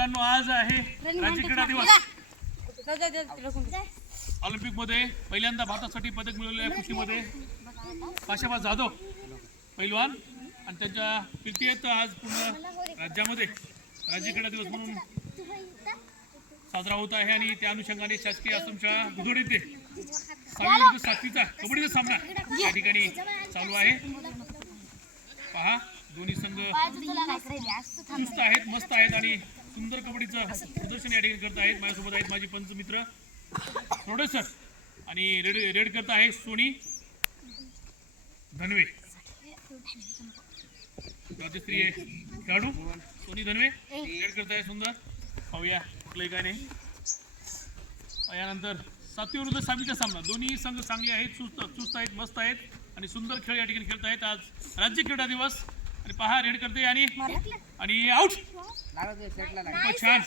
मित्रांनो आज आहे राज्य क्रीडा दिवस। ऑलिम्पिक मध्ये पहिल्यांदा भारतासाठी पदक मिळवले आहे कुस्तीमध्ये काशाबाद जाधव पैलवान आणि त्यांच्या कीर्तीत आज पूर्ण राज्यामध्ये राज्य क्रीडा दिवस म्हणून साजरा होत आहे आणि त्या अनुषंगाने शासकीय आश्रमशाळा दुधोड येथे 6वी ते 7वीचा कबड्डीचा सामना या ठिकाणी चालू आहे। पहा दोन्ही संघ सुस्त आहेत, मस्त आहेत आणि सुंदर कबड्डीचं प्रदर्शन या ठिकाणी करत आहेत। माझ्यासोबत आहेत माझे पंच मित्र प्रोड्युसर आणि रेड करत आहे सोनी धनवे, राज्यस्तरीय खेळाडू सोनी धनवे रेड करत आहे। सुंदर पाहूया कुठलंही काय नाही। यानंतर 7वी विरुद्ध 6वीचा सामना, दोन्ही संघ चांगले आहेत, चुस्त आहेत, मस्त आहेत आणि सुंदर खेळ या ठिकाणी खेळत आहेत। आज राज्य क्रीडा दिवस आणि पहा रेड करते आणि आउट, छान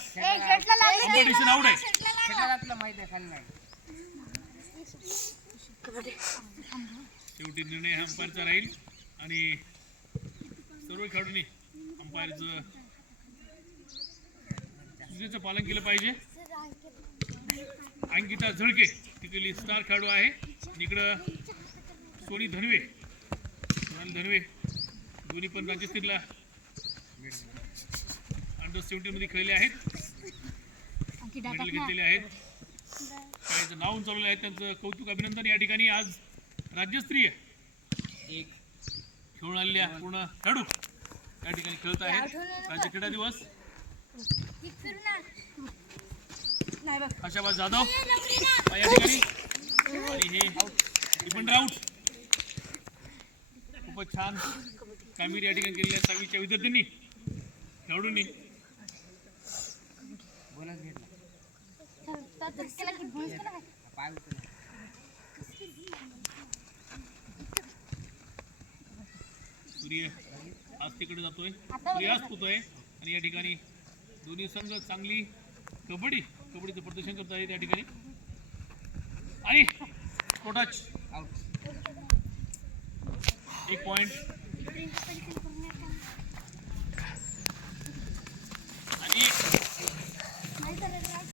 कॉम्पिटिशन आउट आहे। शेवटी निर्णय अंपायरचा राहील आणि सर्व खेळाडूंनी अंपायरचं सूचनेचं पालन केलं पाहिजे। अंकिता झळके तिथली स्टार खेळाडू आहे, इकडं सोनी धनवे दोन्ही पण राज्यस्तरीयला अंडर 17 मध्ये खेळले आहेत, मेडल घेतलेले आहेत, शाळेचं नाव उंचावलेलं आहे, त्यांचं कौतुक अभिनंदन। या ठिकाणी आज राज्यस्तरीय खेळून आलेल्या पूर्ण खेळाडू या ठिकाणी खेळत आहेत। राज्य क्रीडा दिवस काशाबाद जाधव या ठिकाणी आणि हे डिफेंडर आउट। खूपच छान कामगिरी या ठिकाणी केलेली आहे 6वीच्या विद्यार्थ्यांनी खेळाडूंनी। सूर्य आज तिकडे जातोय, सूर्यास्त होतोय आणि या ठिकाणी दोन्ही संघ चांगली कबड्डीचं प्रदर्शन करत आहेत या ठिकाणी आणि टच आउट 1 पॉइंट